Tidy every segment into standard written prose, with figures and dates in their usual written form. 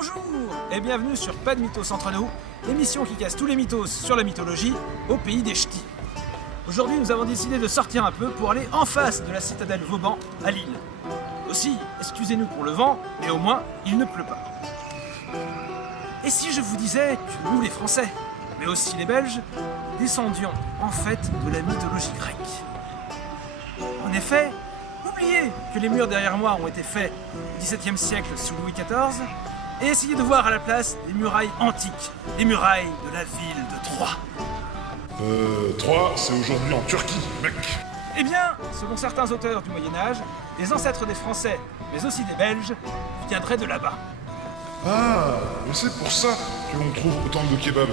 Bonjour et bienvenue sur Pas de mythos entre nous, l'émission qui casse tous les mythos sur la mythologie au pays des ch'tis. Aujourd'hui, nous avons décidé de sortir un peu pour aller en face de la citadelle Vauban à Lille. Aussi, excusez-nous pour le vent, mais au moins, il ne pleut pas. Et si je vous disais que nous, les Français, mais aussi les Belges, descendions en fait de la mythologie grecque? En effet, oubliez que les murs derrière moi ont été faits au XVIIe siècle sous Louis XIV et essayez de voir à la place des murailles antiques, les murailles de la ville de Troie. Troie, c'est aujourd'hui en Turquie, mec. Eh bien, selon certains auteurs du Moyen-Âge, les ancêtres des Français, mais aussi des Belges, viendraient de là-bas. Ah, mais c'est pour ça que l'on trouve autant de kebabs.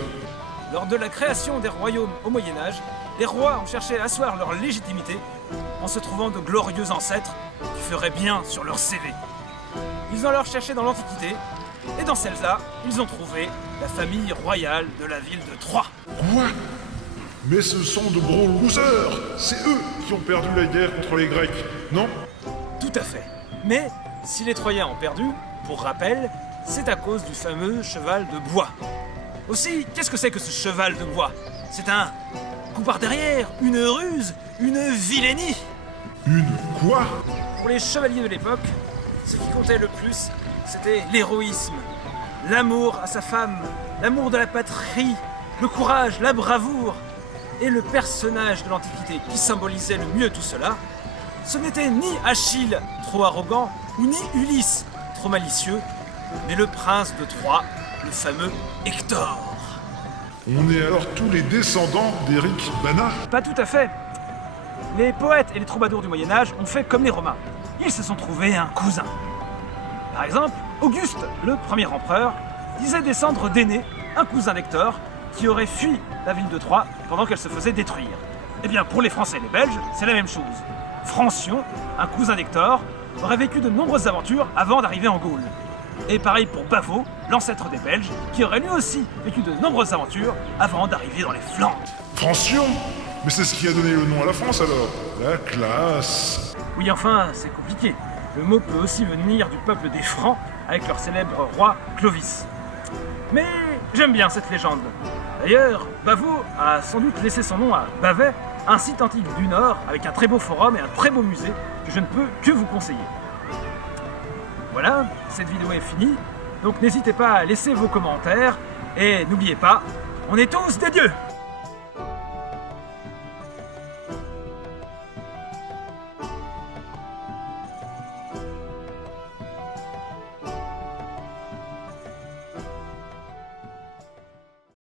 Lors de la création des royaumes au Moyen-Âge, les rois ont cherché à asseoir leur légitimité en se trouvant de glorieux ancêtres qui feraient bien sur leur CV. Ils ont alors cherché dans l'Antiquité, et dans celle-là, ils ont trouvé la famille royale de la ville de Troie. Quoi? Mais ce sont de gros losers. C'est eux qui ont perdu la guerre contre les Grecs, non? Tout à fait. Mais si les Troyens ont perdu, pour rappel, c'est à cause du fameux cheval de bois. Aussi, qu'est-ce que c'est que ce cheval de bois? C'est un coup par derrière, une ruse, une vilainie. Une quoi? Pour les chevaliers de l'époque, ce qui comptait le plus, c'était l'héroïsme, l'amour à sa femme, l'amour de la patrie, le courage, la bravoure. Et le personnage de l'Antiquité qui symbolisait le mieux tout cela, ce n'était ni Achille, trop arrogant, ou ni Ulysse, trop malicieux, mais le prince de Troie, le fameux Hector. On est alors tous les descendants d'Éric Bana? Pas tout à fait. Les poètes et les troubadours du Moyen-Âge ont fait comme les Romains. Ils se sont trouvés un cousin. Par exemple, Auguste, le premier empereur, disait descendre d'Énée, un cousin d'Hector, qui aurait fui la ville de Troie pendant qu'elle se faisait détruire. Eh bien, pour les Français et les Belges, c'est la même chose. Francion, un cousin d'Hector, aurait vécu de nombreuses aventures avant d'arriver en Gaule. Et pareil pour Bavo, l'ancêtre des Belges, qui aurait lui aussi vécu de nombreuses aventures avant d'arriver dans les Flandres. Francion? Mais c'est ce qui a donné le nom à la France alors. La classe. Oui, enfin, c'est compliqué. Le mot peut aussi venir du peuple des Francs, avec leur célèbre roi Clovis. Mais j'aime bien cette légende. D'ailleurs, Bavo a sans doute laissé son nom à Bavay, un site antique du Nord avec un très beau forum et un très beau musée que je ne peux que vous conseiller. Voilà, cette vidéo est finie, donc n'hésitez pas à laisser vos commentaires et n'oubliez pas, on est tous des dieux!